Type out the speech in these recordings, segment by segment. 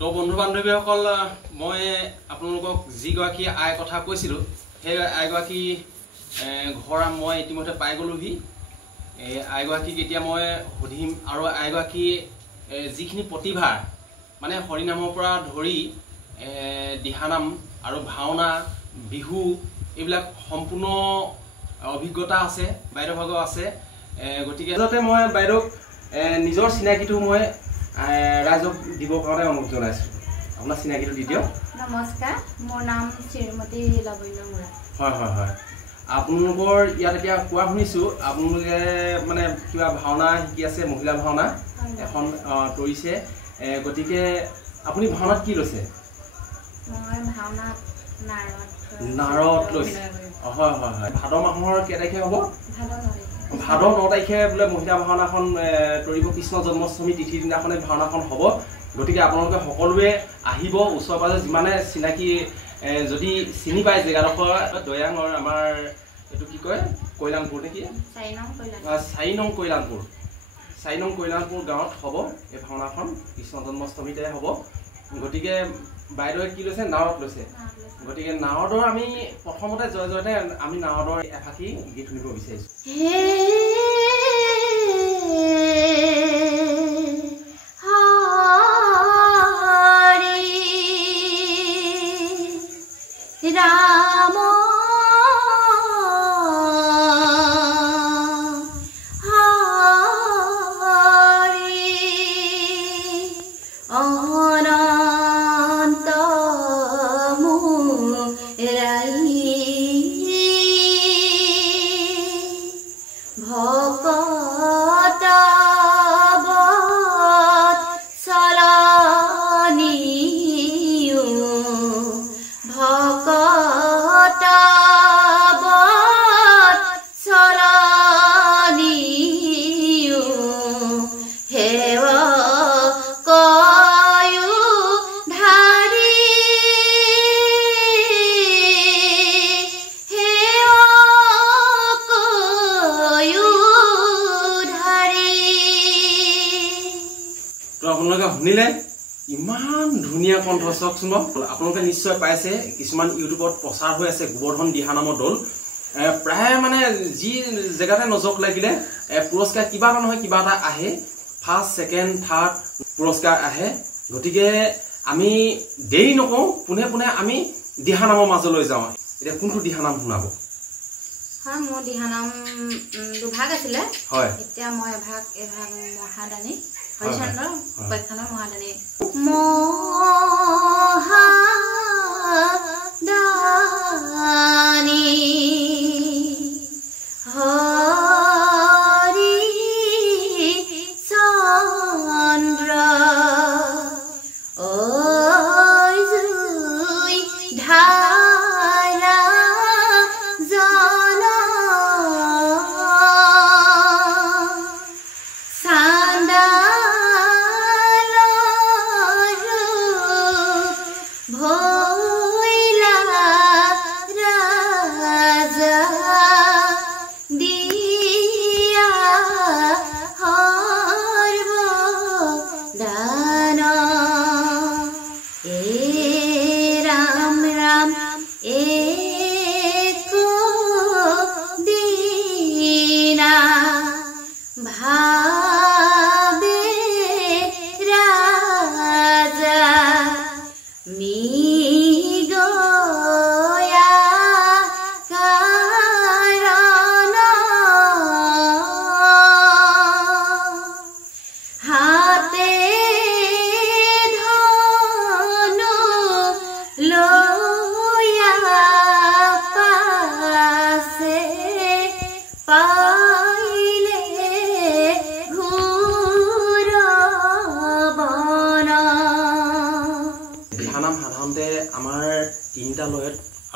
তো বন্ধু বান্ধৱীসকল মই আপোনালোকক যিগৰাকী আই কথা কৈছিলোঁ সেই আইগৰাকী ঘৰ মই ইতিমধ্যে পাই গ'লোহি। এই আইগৰাকীক এতিয়া মই সুধিম আৰু আইগৰাকী যিখিনি প্ৰতিভা মানে হৰিনামৰ পৰা ধৰি দিহানাম আৰু ভাওনা বিহু এইবিলাক সম্পূৰ্ণ অভিজ্ঞতা আছে, বাইদেউ ভাগৰ আছে। গতিকে যাতে মই বাইদেউক নিজৰ চিনাকিটো মই ৰাইজক দিবৰ কাৰণে অনুৰোধ জনাইছোঁ। আপোনাৰ চিনাকিটো দি দিয়ক। নমস্কাৰ, মোৰ নাম শ্ৰীমতী লাৱণ্য মুৰা। হয় হয় হয়, আপোনালোকৰ ইয়াত এতিয়া কোৱা শুনিছোঁ আপোনালোকে মানে কিবা ভাওনা শিকি আছে, মহিলা ভাওনা এখন তৰিছে। গতিকে আপুনি ভাওনাত কি লৈছে? মই ভাওনাত নাৰত লৈছে। হয় হয় হয়, ভাদ মাহৰ কেই তাৰিখে হ'ব? ভাদ 9 তাৰিখে বোলে মহিলা ভাওনাখন তৰিব। কৃষ্ণ জন্মাষ্টমী তিথিৰ দিনাখনে ভাওনাখন হ'ব। গতিকে আপোনালোকে সকলোৱে আহিব, ওচৰে পাজৰে যিমানে চিনাকি যদি চিনি পায় জেগাডোখৰ দয়াঙৰ আমাৰ এইটো কি কয় কৈলানপুৰ নেকি? 4 নং কৈলানপুৰ, 4 নং কৈলানপুৰ গাঁৱত হ'ব এই ভাওনাখন, কৃষ্ণ জন্মাষ্টমীতে হ'ব। গতিকে বাইদেৱে কি লৈছে? নাৱত লৈছে। গতিকে নাৱদৰ আমি প্ৰথমতে জয় জয়তে আমি নাৱদৰ এফাকি গীত শুনিব বিচাৰিছোঁ। রাম শুনিলে ইমান ধুনীয়া কণ্ঠ, চাওকচোন। আপোনালোকে নিশ্চয় পাইছে, কিছুমান ইউটিউবত প্ৰচাৰ হৈ আছে গোবৰ্ধন দিহানামৰ দল। প্ৰায় মানে যি জেগাতে নজক লাগিলে পুৰস্কাৰ কিবা এটা নহয় কিবা এটা আহে, ফাৰ্ষ্ট ছেকেণ্ড থাৰ্ড পুৰস্কাৰ আহে। গতিকে আমি দেৰি নকৰোঁ, পোনে পোনে আমি দিহানামৰ মাজলৈ যাওঁ। এতিয়া কোনটো দিহানাম শুনাব? হয়, মোৰ দিহানাম দুভাগ আছিলে। হয়, এতিয়া মই এভাগ মহাদানী হৰিচন্দ্ৰ উপাখ্যানৰ মহাদানী। মহাদানী হৰিচন্দ্ৰ অজুই ধাৰা জন চান্দা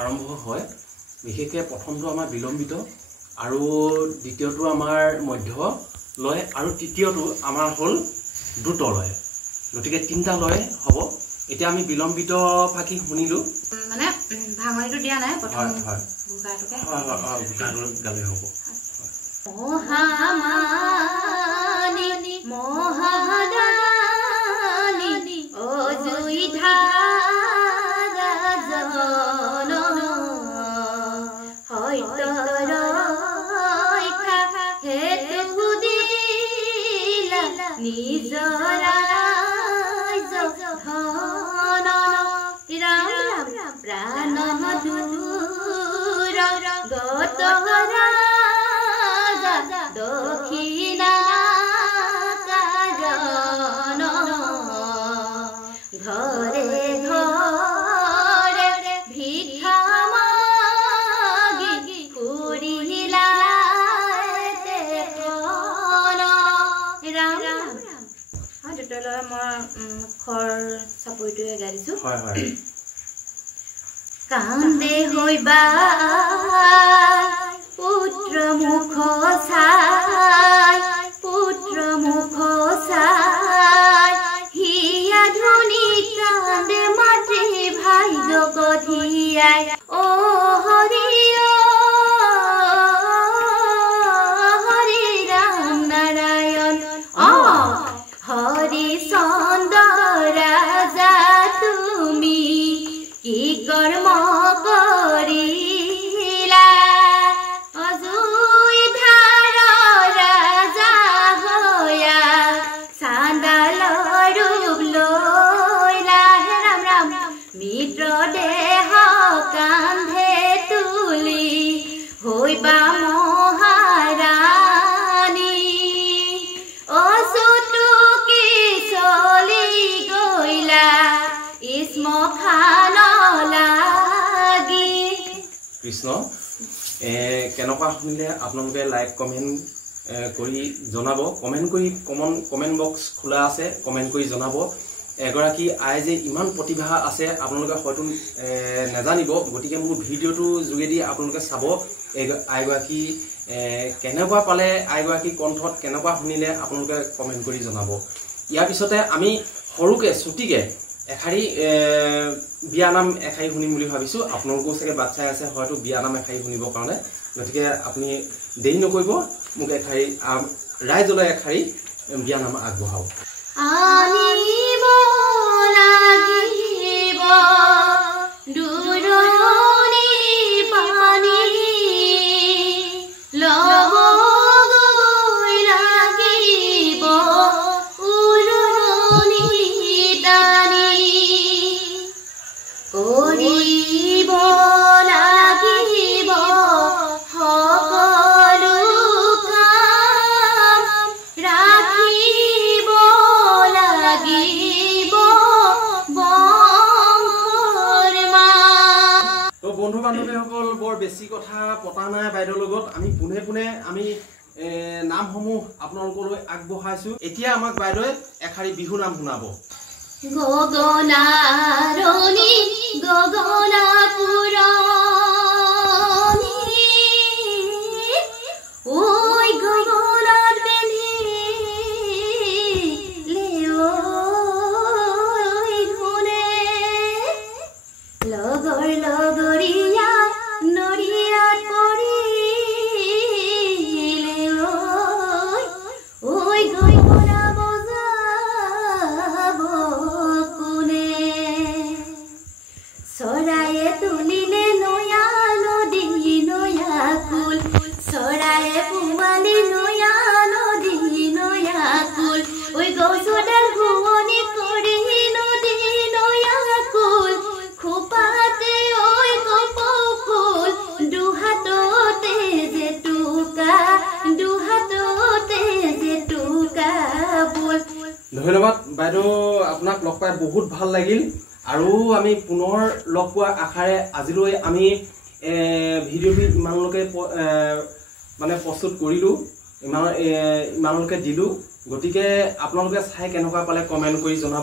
আৰম্ভ হয়। বিশেষকৈ প্ৰথমটো আমাৰ বিলম্বিত আৰু দ্বিতীয়টো আমাৰ মধ্য লয় আৰু তৃতীয়টো আমাৰ হ'ল দ্ৰুত লয়। গতিকে 3টা লয় হ'ব। এতিয়া আমি বিলম্বিত ফাঁকি শুনিলো, মানে ভাঙনিটো দিয়া নাই, প্ৰথম ভোকাটোকে গালে হ'ব। মহামানী মহাদানী অজুই খৰ চাপৰিটোৱে গাইছো হয় হয় কান্দে হইবা পুত্ৰ মুখ চাই পুত্ৰ মুখ চাই হিয়া ধুনি কান্দে মাতৃ ভাগ্য গধিয়াই ও হৰি ৰাম নাৰায়ণ হৰি চন্দ্ৰ ৰাজা তুমি কি কৰ্ম কৰিলা অজুই ধাৰ ৰাজা হয়া চাণ্ডাল ৰূপ লৈলা হে ৰাম ৰাম মিত্ৰ দেহ কান্ধে তুলি হৈবা মহাৰাণী অচুটুকি চলি গইলা শ্মশান লাগি কৃষ্ণ কেনেকুৱা শুনিলে আপোনালোকে লাইক কমেণ্ট কৰি জনাব কমেণ্ট বক্স খোলা আছে কমেণ্ট কৰি জনাব এগৰাকী আই যে ইমান প্ৰতিভা আছে আপোনালোকে হয়তো নাজানিব গতিকে মোৰ ভিডিঅ'টো যোগেদি আপোনালোকে চাব এই আইগৰাকী কেনেকুৱা পালে আইগৰাকী কণ্ঠত কেনেকুৱা শুনিলে আপোনালোকে কমেণ্ট কৰি জনাব ইয়াৰ পিছতে আমি সৰুকে ছুটিকে এখাৰী বিয়ানাম এখাৰী শুনিম বুলি ভাবিছো আপোনালোকেও চাগে বাচ্চাই আছে হয়তো বিয়ানাম এখাৰী শুনিবৰ কাৰণে গতিকে আপুনি দেৰি নকৰিব মোক এখাৰী ৰাইজলৈ এখাৰী বিয়ানাম আগবঢ়াওক আনিব লাগিব দুৰণি পানী লব গৈ লাগিব উৰণি টানি কৰিব লাগিব সকলো কাম ৰাখিব লাগিব বংশৰ মান তো বন্ধু বান্ধৱীসকল বৰ বেছি কথা পতা নাই বাইদেউৰ লগত আমি পোনে পোনে আমি নামসমূহ আপোনালোকলৈ আগবঢ়াইছো এতিয়া আমাক বাইদেৱে এখাৰী বিহু নাম শুনাব গগনাৰণী গগনাপুৰণী ঐ গগনাত পিন্ধিলে ঐ ধুনে লগৰ লগৰীয়া নৰিয়াত পৰিলে ঐ গগনা বজাব কোনে চৰায়ে তুলিলে নয়া নদী নয়া কুল চৰায়ে পোৱালি নয়া নদী নয়া কুল ঐ গছডাল ঘুমনি কৰি নদী নয়া কুল খোপাতে ঐ কপৌ ফুল দুহাততে জেতুকা ফুল ধন্যবাদ বাইদেউ আপোনাক লগ পাই বহুত ভাল লাগিল আৰু আমি পুনৰ লগ পোৱা আশাৰে আজিলৈ আমি ভিডিঅ'টো ইমানলৈকে মানে প্ৰস্তুত কৰিলোঁ ইমানলৈকে দিলোঁ গতিকে আপোনালোকে চাই কেনেকুৱা পালে কমেণ্ট কৰি জনাব